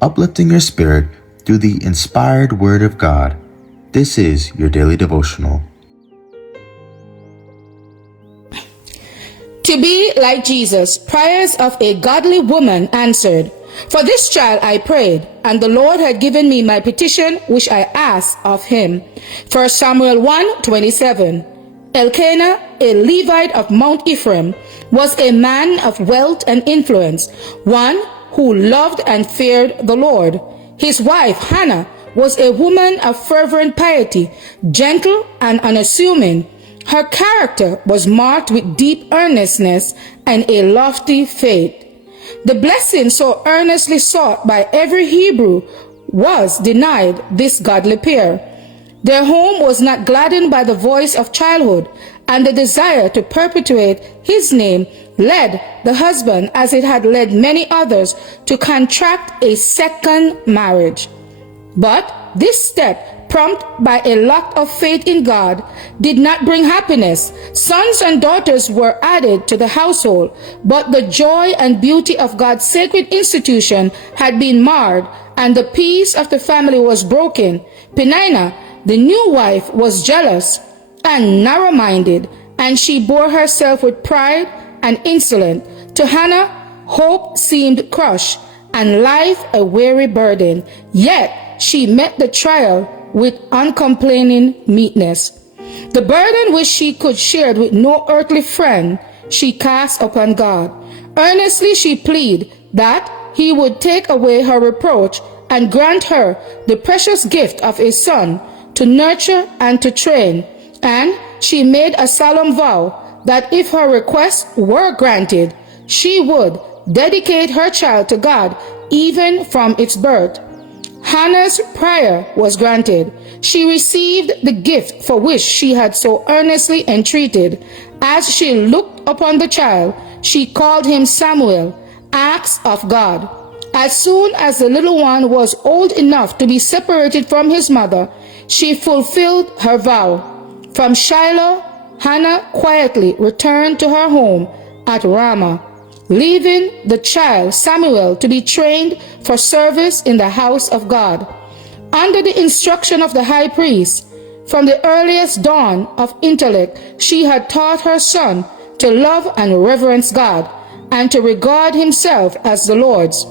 uplifting your spirit through the inspired Word of God. This is your daily devotional. To be like Jesus, prayers of a godly woman answered. For this child I prayed, and the Lord had given me my petition which I asked of him. 1 Samuel 1:27. Elkanah, a Levite of Mount Ephraim, was a man of wealth and influence, one who loved and feared the Lord. His wife Hannah was a woman of fervent piety, gentle and unassuming. Her character was marked with deep earnestness and a lofty faith. The blessing so earnestly sought by every Hebrew was denied this godly pair. Their home was not gladdened by the voice of childhood, and the desire to perpetuate his name led the husband, as it had led many others, to contract a second marriage. But this step, prompted by a lack of faith in God, did not bring happiness. Sons and daughters were added to the household, but the joy and beauty of God's sacred institution had been marred, and the peace of the family was broken. Peninnah, the new wife, was jealous and narrow-minded, and she bore herself with pride and insolence. To Hannah, hope seemed crushed, and life a weary burden. Yet she met the trial with uncomplaining meekness. The burden which she could share with no earthly friend, she cast upon God. Earnestly she pleaded that he would take away her reproach and grant her the precious gift of a son to nurture and to train. And she made a solemn vow that if her request were granted, she would dedicate her child to God even from its birth. Hannah's prayer was granted. She received the gift for which she had so earnestly entreated. As she looked upon the child, she called him Samuel, asked of God. As soon as the little one was old enough to be separated from his mother, she fulfilled her vow. From Shiloh, Hannah quietly returned to her home at Ramah, leaving the child Samuel to be trained for service in the house of God. Under the instruction of the high priest, from the earliest dawn of intellect, she had taught her son to love and reverence God, and to regard himself as the Lord's.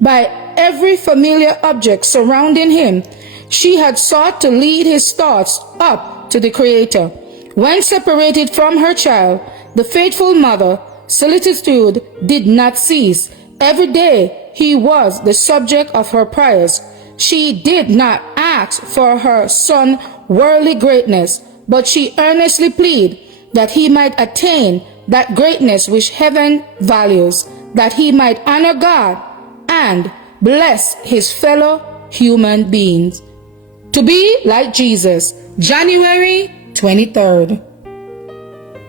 By every familiar object surrounding him, she had sought to lead his thoughts up to the Creator. When separated from her child, the faithful mother solicitude did not cease. Every day he was the subject of her prayers. She did not ask for her son worldly greatness, but she earnestly pleaded that he might attain that greatness which heaven values, that he might honor God and bless his fellow human beings. To be like Jesus, January 23rd.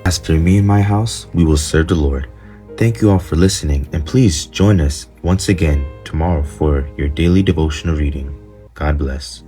As for me and my house, we will serve the Lord. Thank you all for listening, and please join us once again tomorrow for your daily devotional reading. God bless.